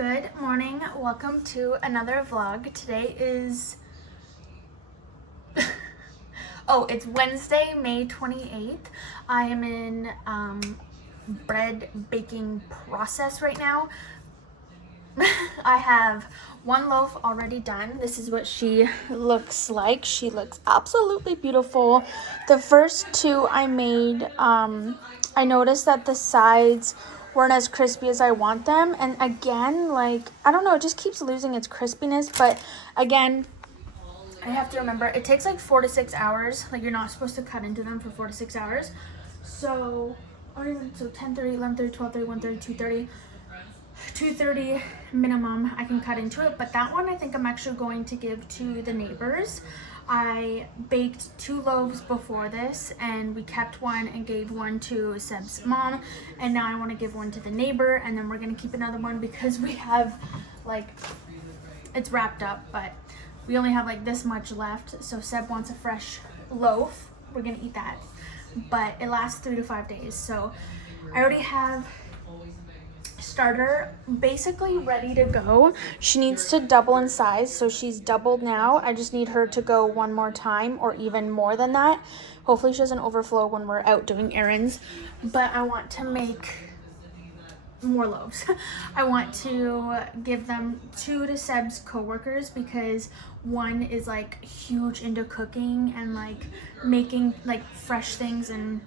Good morning, welcome to another vlog. Today is, it's Wednesday, May 28th. I am in bread baking process right now. I have one loaf already done. This is what she looks like. She looks absolutely beautiful. The first two I made, I noticed that the sides weren't as crispy as I want them. And again, like, I don't know, it just keeps losing its crispiness. But again, I have to remember, it takes like 4 to 6 hours. Like, you're not supposed to cut into them for 4 to 6 hours. So, or even, so 10:30, 11:30, 12:30, 1:30, 2:30. 2:30 minimum I can cut into it, but that one I think I'm actually going to give to the neighbors. I baked 2 loaves before this and we kept one and gave one to Seb's mom, and now I want to give one to the neighbor, and then we're going to keep another one because we have, like, it's wrapped up, but we only have like this much left. So Seb wants a fresh loaf, we're going to eat that, but it lasts 3 to 5 days. So I already have starter basically ready to go. She needs to double in size, so she's doubled now. I just need her to go one more time, or even more than that. Hopefully she doesn't overflow when we're out doing errands. But I want to make more loaves. I want to give them 2 to Seb's co-workers, because one is like huge into cooking and like making like fresh things, and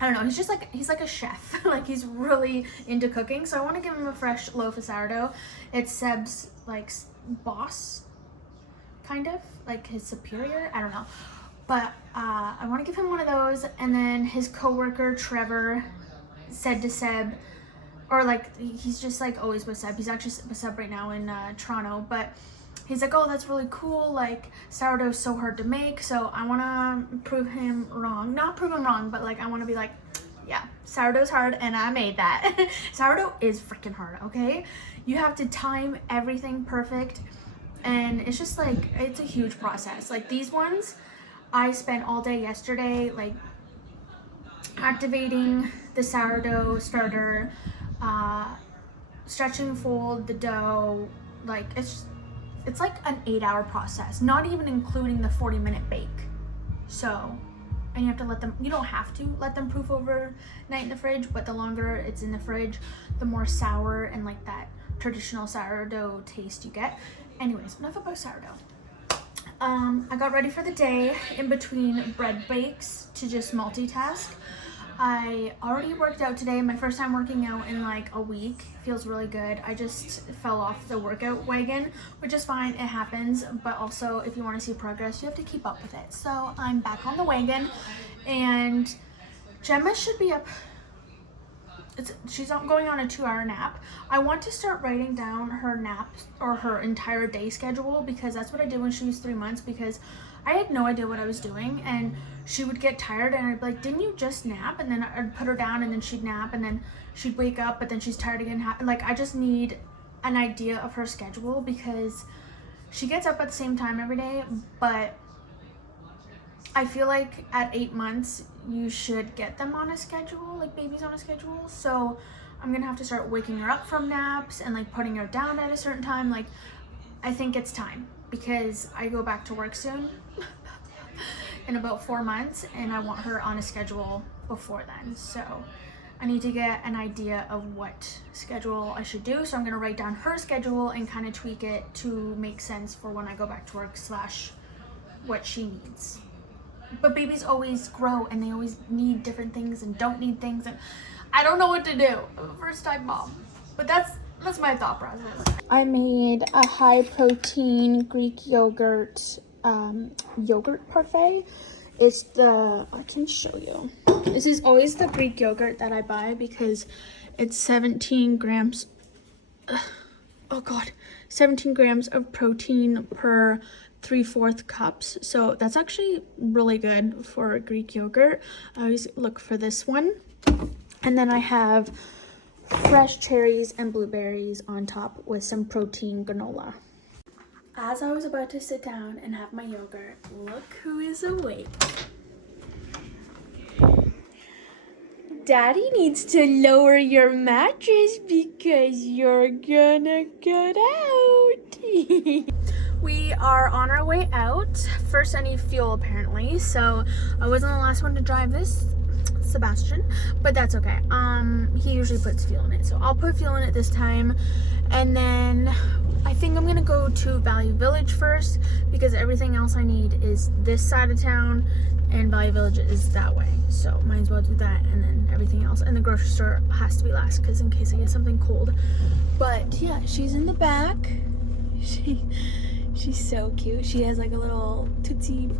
I don't know, he's like a chef. Like, he's really into cooking, so I want to give him a fresh loaf of sourdough. It's Seb's like boss, kind of like his superior, I don't know, but I want to give him one of those. And then his co-worker Trevor said to Seb, or like, he's just like always with Seb, he's actually with Seb right now in Toronto, but he's like, oh, that's really cool, like, sourdough is so hard to make. So I want to prove him wrong. Not prove him wrong, but like, I want to be like, yeah, sourdough's hard and I made that. Sourdough is freaking hard, okay? You have to time everything perfect, and it's just like, it's a huge process. Like, these ones, I spent all day yesterday, like, activating the sourdough starter, stretch and fold the dough. Like, it's like an 8-hour process, not even including the 40-minute bake. So, and you have to let them, you don't have to let them proof overnight in the fridge, but the longer it's in the fridge, the more sour and like that traditional sourdough taste you get. Anyways, enough about sourdough. I got ready for the day in between bread bakes to just multitask. I already worked out today, my first time working out in like a week. Feels really good. I just fell off the workout wagon, which is fine, it happens, but also if you want to see progress, you have to keep up with it. So I'm back on the wagon, and Gemma should be up. She's going on a 2-hour nap. I want to start writing down her naps, or her entire day schedule, because that's what I did when she was 3 months, because I had no idea what I was doing, and she would get tired and I'd be like, didn't you just nap? And then I'd put her down and then she'd nap, and then she'd wake up, but then she's tired again. Like, I just need an idea of her schedule, because she gets up at the same time every day, but I feel like at 8 months you should get them on a schedule, like babies on a schedule. So I'm gonna have to start waking her up from naps and like putting her down at a certain time. Like, I think it's time, because I go back to work soon in about 4 months, and I want her on a schedule before then. So I need to get an idea of what schedule I should do. So I'm gonna write down her schedule and kind of tweak it to make sense for when I go back to work / what she needs. But babies always grow and they always need different things and don't need things, and I don't know what to do. I'm a first time mom, but that's my thought process. I made a high protein Greek yogurt yogurt parfait. It's I can show you. This is always the Greek yogurt that I buy, because it's 17 grams. Oh God, 17 grams of protein per 3/4 cups. So that's actually really good for Greek yogurt. I always look for this one. And then I have fresh cherries and blueberries on top with some protein granola. As I was about to sit down and have my yogurt, look who is awake. Daddy needs to lower your mattress because you're gonna get out. We are on our way out. First, I need fuel apparently, so I wasn't the last one to drive this, Sebastian, but that's okay. He usually puts fuel in it, so I'll put fuel in it this time, and then I think I'm gonna go to Value Village first because everything else I need is this side of town, and Value Village is that way, so might as well do that, and then everything else, and the grocery store has to be last because in case I get something cold. But yeah, she's in the back. She's so cute. She has like a little Tootsie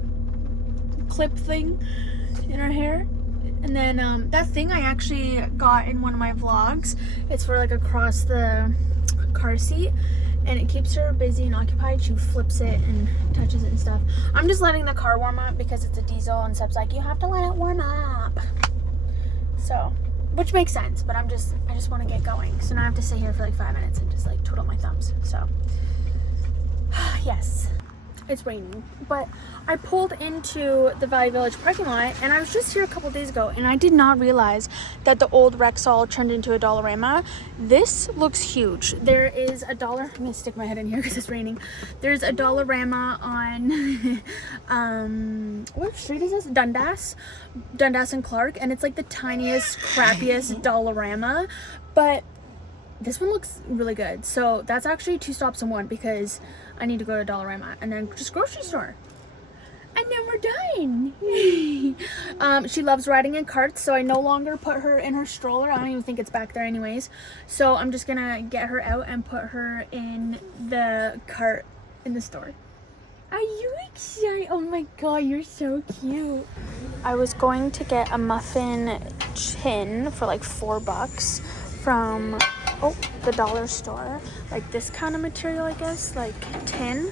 clip thing in her hair. And then that thing I actually got in one of my vlogs. It's for like across the car seat. And it keeps her busy and occupied. She flips it and touches it and stuff. I'm just letting the car warm up because it's a diesel and Seb's like, you have to let it warm up. So, which makes sense, but I just want to get going. So now I have to sit here for like 5 minutes and just like twiddle my thumbs. So yes, it's raining, but I pulled into the Value Village parking lot, and I was just here a couple days ago, and I did not realize that the old Rexall turned into a Dollarama. This looks huge. There is a dollar. I'm gonna stick my head in here because it's raining. There's a Dollarama on what street is this? Dundas and Clark, and it's like the tiniest, crappiest Dollarama, but this one looks really good. So that's actually 2 stops in one because I need to go to Dollarama and then just grocery store. And then we're done. She loves riding in carts, so I no longer put her in her stroller. I don't even think it's back there anyways. So I'm just gonna get her out and put her in the cart in the store. Are you excited? Oh my god, you're so cute. I was going to get a muffin tin for like $4 from the dollar store, like this kind of material, I guess, like tin,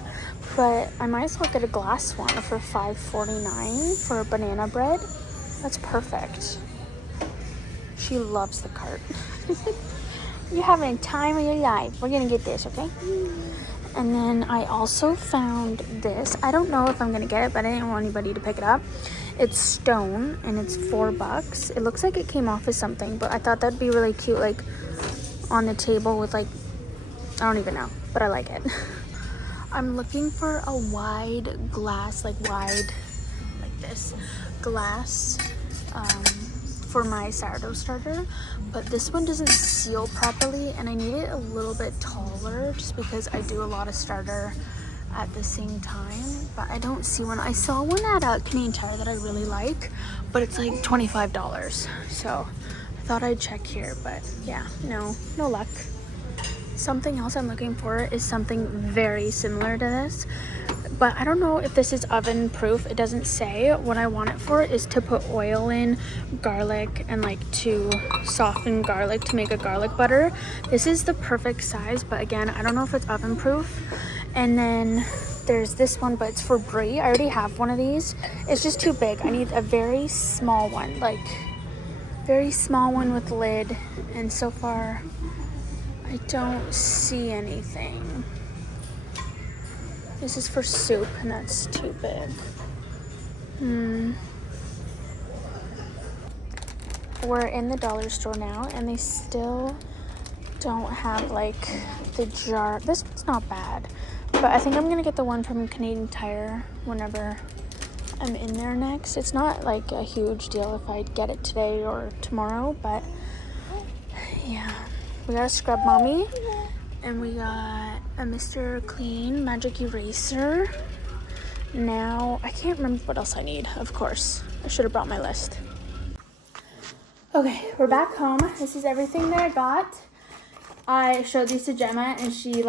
but I might as well get a glass one for $5.49 for a banana bread. That's perfect. She loves the cart. You're having a time of your life. We're gonna get this, okay? And then I also found this. I don't know if I'm gonna get it, but I didn't want anybody to pick it up. It's stone and it's $4. It looks like it came off as something, but I thought that'd be really cute, like on the table with like, I don't even know, but I like it. I'm looking for a wide glass, like this glass for my sourdough starter, but this one doesn't seal properly and I need it a little bit taller just because I do a lot of starter at the same time, but I don't see one. I saw one at a Canadian Tire that I really like, but it's like $25, so I thought I'd check here, but yeah, no luck. Something else I'm looking for is something very similar to this, but I don't know if this is oven proof. It doesn't say. What I want it for is to put oil in, garlic, and like to soften garlic to make a garlic butter. This is the perfect size, but again, I don't know if it's oven proof. And then there's this one, but it's for brie. I already have one of these. It's just too big. I need a very small one, like very small one with lid, and so far I don't see anything. This is for soup, and that's too big. We're in the dollar store now, and they still don't have like the jar. This one's not bad, but I think I'm gonna get the one from Canadian Tire whenever I'm in there next. It's not like a huge deal if I get it today or tomorrow, but yeah. We got a Scrub Mommy, and we got a Mr. Clean Magic Eraser. Now, I can't remember what else I need, of course. I should have brought my list. Okay, we're back home. This is everything that I got. I showed these to Gemma, and she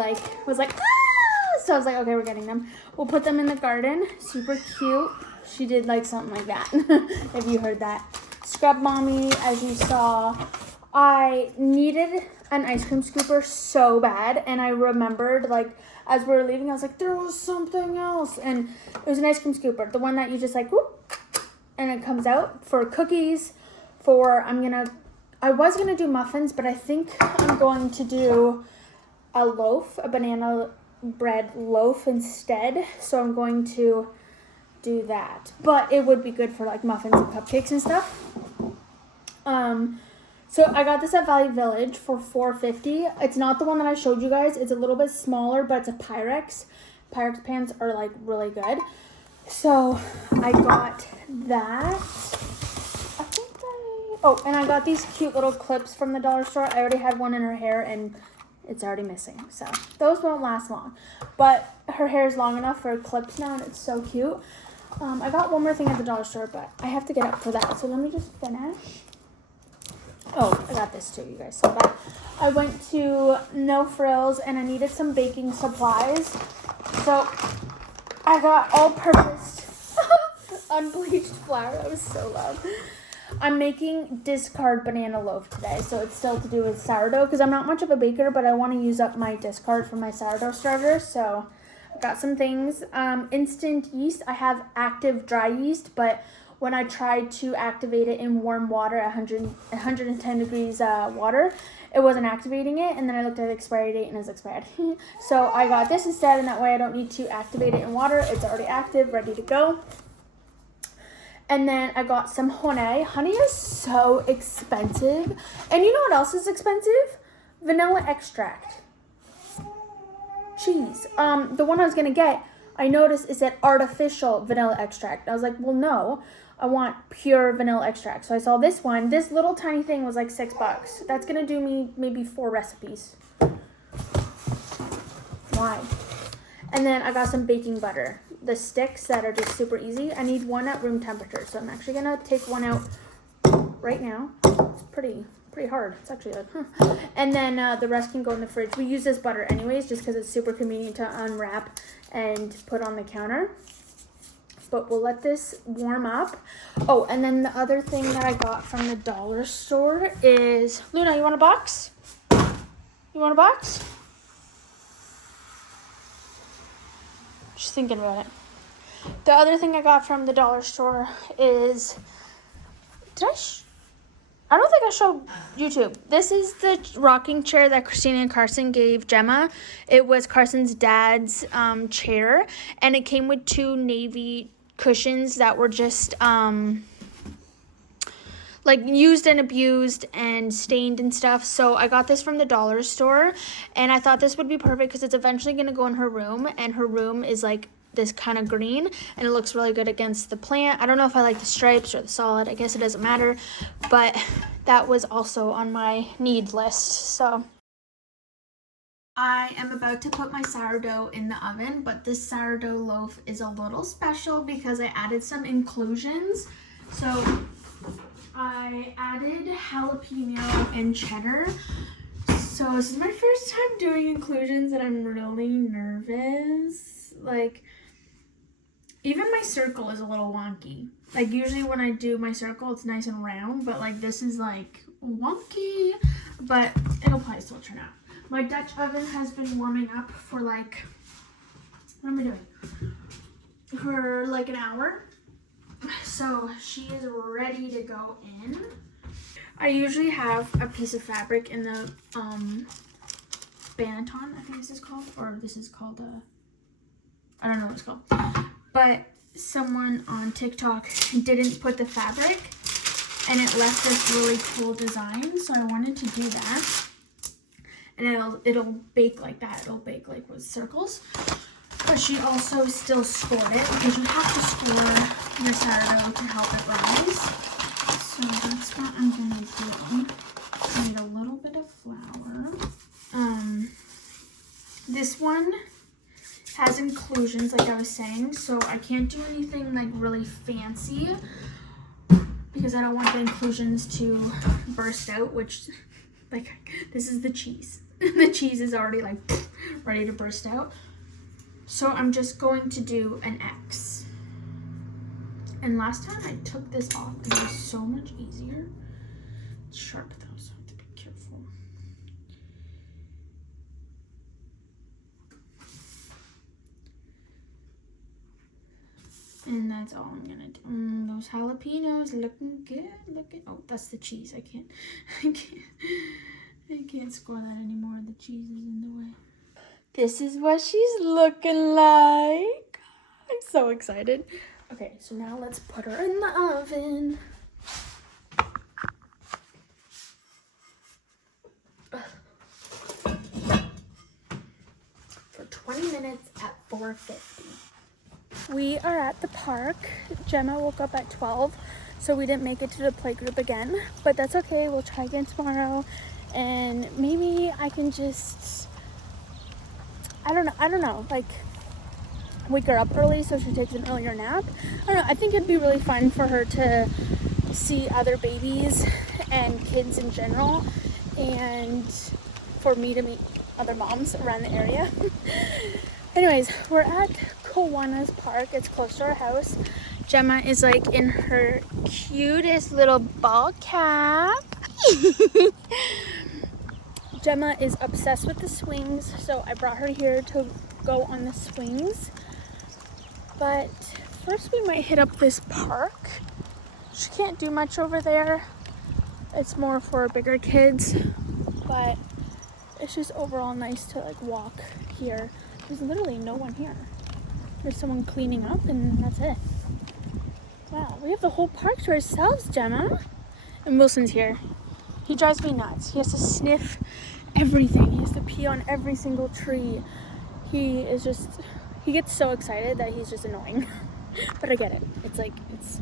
was like, ah! So I was like, okay, we're getting them. We'll put them in the garden. Super cute. She did like something like that, if you heard that. Scrub Mommy, as you saw. I needed an ice cream scooper so bad, and I remembered, like, as we were leaving, I was like, there was something else, and it was an ice cream scooper, the one that you just like, whoop, and it comes out for cookies, I was gonna do muffins, but I think I'm going to do a loaf, a banana bread loaf instead, so I'm going to do that, but it would be good for like muffins and cupcakes and stuff. So I got this at Value Village for $4.50. It's not the one that I showed you guys. It's a little bit smaller, but it's a Pyrex. Pyrex pans are like really good. So I got that. Oh, and I got these cute little clips from the dollar store. I already had one in her hair and it's already missing. So those won't last long. But her hair is long enough for clips now and it's so cute. I got one more thing at the dollar store, but I have to get up for that. So let me just finish. Oh, I got this too. You guys saw that. I went to No Frills and I needed some baking supplies. So I got all-purpose unbleached flour. That was so loud. I'm making discard banana loaf today, so it's still to do with sourdough because I'm not much of a baker, but I want to use up my discard for my sourdough starter. So I got some things. Instant yeast. I have active dry yeast, but when I tried to activate it in warm water at 110 degrees water, it wasn't activating it, and then I looked at the expiry date and it's expired. So I got this instead, and that way I don't need to activate it in water. It's already active, ready to go. And then I got some honey. Honey is so expensive. And you know what else is expensive? Vanilla extract. Jeez. The one I was going to get, I noticed it said artificial vanilla extract. I was like, well, no. I want pure vanilla extract. So I saw this one. This little tiny thing was like $6. That's going to do me maybe 4 recipes. Why? And then I got some baking butter. The sticks that are just super easy. I need one at room temperature. So I'm actually going to take one out right now. It's pretty hard. It's actually like, And then the rest can go in the fridge. We use this butter anyways just because it's super convenient to unwrap and put on the counter. But we'll let this warm up. Oh, and then the other thing that I got from the dollar store is... Luna, you want a box? You want a box? Just thinking about it. The other thing I got from the dollar store is... I don't think I showed YouTube. This is the rocking chair that Christina and Carson gave Gemma. It was Carson's dad's chair, and it came with 2 navy cushions that were just like used and abused and stained and stuff. So I got this from the dollar store, and I thought this would be perfect because it's eventually going to go in her room, and her room is like this kind of green, and it looks really good against the plant. I don't know if I like the stripes or the solid. I guess it doesn't matter, but that was also on my need list. So I am about to put my sourdough in the oven, but this sourdough loaf is a little special because I added some inclusions. So I added jalapeno and cheddar. So this is my first time doing inclusions and I'm really nervous. Like, even my circle is a little wonky. Like, usually when I do my circle, it's nice and round, but like this is like wonky, but it'll probably still turn out. My Dutch oven has been warming up for like, what am I doing? For like an hour. So she is ready to go in. I usually have a piece of fabric in the Banneton, I think this is called, or this is called I don't know what it's called. But someone on TikTok didn't put the fabric and it left this really cool design. So I wanted to do that. And it'll bake like that. It'll bake like with circles. But she also still scored it because you have to score your sourdough to help it rise. So that's what I'm gonna do. I need a little bit of flour. This one has inclusions, like I was saying, so I can't do anything like really fancy because I don't want the inclusions to burst out, which, like, this is the cheese. The cheese is already like ready to burst out. So I'm just going to do an X. And last time I took this off and it was so much easier. It's sharp though, so I have to be careful. And that's all I'm gonna do. Those jalapenos looking good. Oh, that's the cheese. I can't score that anymore. The cheese is in the way. This is what she's looking like. I'm so excited. Okay, so now let's put her in the oven. 20 minutes at 4:50. We are at the park. Gemma woke up at 12, so we didn't make it to the play group again, but that's okay. We'll try again tomorrow, and maybe I can just, I don't know, like wake her up early so she takes an earlier nap. I don't know, I think it'd be really fun for her to see other babies and kids in general, and for me to meet other moms around the area. Anyways, we're at Kiwanis Park. It's close to our house. Gemma is like in her cutest little ball cap. Gemma is obsessed with the swings, so I brought her here to go on the swings. But first we might hit up this park. She can't do much over there. It's more for bigger kids, but it's just overall nice to like walk here. There's literally no one here. There's someone cleaning up and that's it. Wow, we have the whole park to ourselves, Gemma. And Wilson's here. He drives me nuts. He has to sniff everything. He has to pee on every single tree. He gets so excited that he's just annoying. But I get it. It's like, it's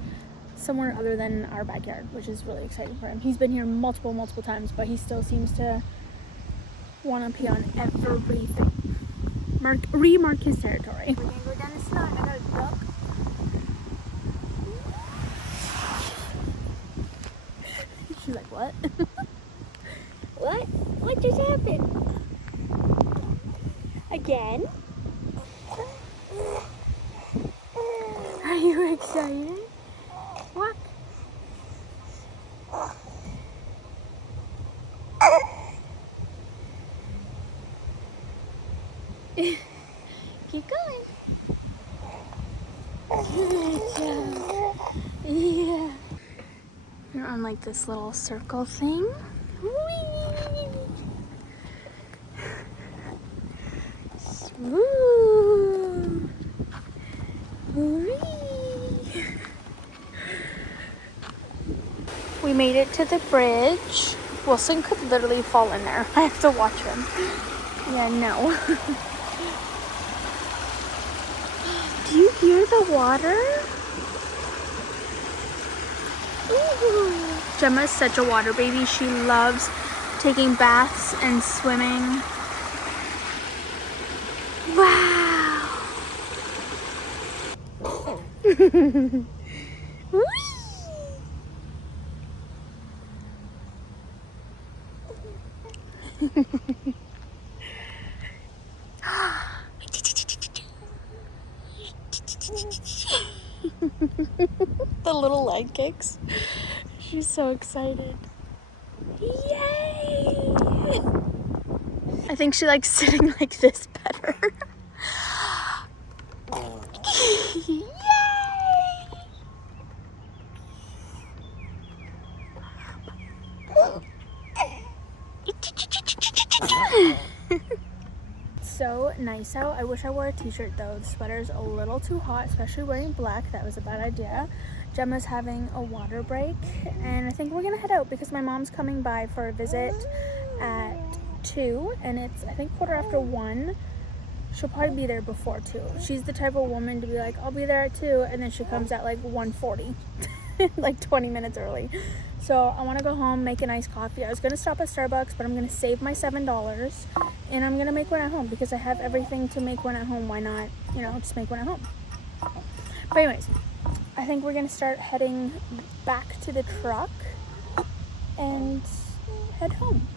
somewhere other than our backyard, which is really exciting for him. He's been here multiple times, but he still seems to want to pee on everything. Remark his territory. We're gonna go down the slide. I got a duck. She's like, what? What? What just happened? Again? Are you excited? What? Keep going. Good job. Yeah. You're on like this little circle thing. Whee! Smooth. Whee! We made it to the bridge. Wilson could literally fall in there. I have to watch him. Yeah, no. Do you hear the water? Ooh. Gemma's such a water baby. She loves taking baths and swimming. Wow. The little leg kicks. She's so excited. Yay! I think she likes sitting like this better. Yay! So nice out. I wish I wore a t-shirt though. The sweater's a little too hot, especially wearing black. That was a bad idea. Gemma's having a water break, and I think we're gonna head out because my mom's coming by for a visit at 2, and it's I think 1:15. She'll probably be there before 2. She's the type of woman to be like, I'll be there at 2, and then she comes at like 1:40, like 20 minutes early. So I want to go home, make a nice coffee. I was gonna stop at Starbucks, but I'm gonna save my $7, and I'm gonna make one at home because I have everything to make one at home. Why not, just make one at home? But anyways, I think we're gonna start heading back to the truck and head home.